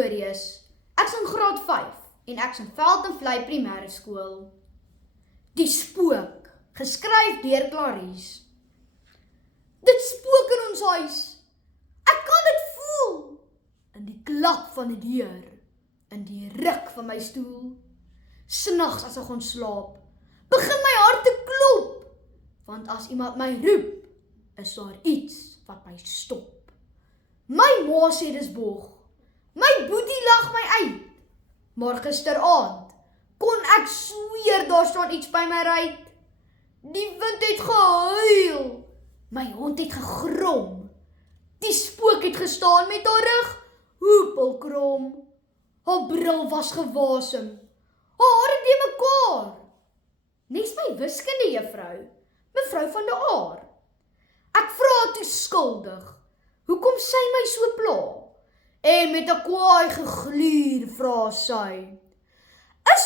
Pretorius. Ek's in graad 5 en ek's in Veld en Vlei primêre skool. Die spook, geskryf deur Clarice. Dit spook in ons huis. Ek kan dit voel. In die klap van die deur, in die ruk van my stoel. S'nags as ek gaan slaap, begin my hart te klop. Want as iemand my roep, is daar iets wat my stop. My ma sê dis bog. My boetie lag my uit. Maar gisteraand kon ek sweer daar staan iets by my ruit. Die wind het gehuil. My hond het gegrom. Die spook het gestaan met haar rug hoepelkrom. Haar bril was gewasem. Haar hare het mekaar. Nes my wiskunde juffrou, mevrou van der Aar. Ek vra toe skuldig, hoekom sy my so pla? En met 'n kwaai gegluur vra sy, is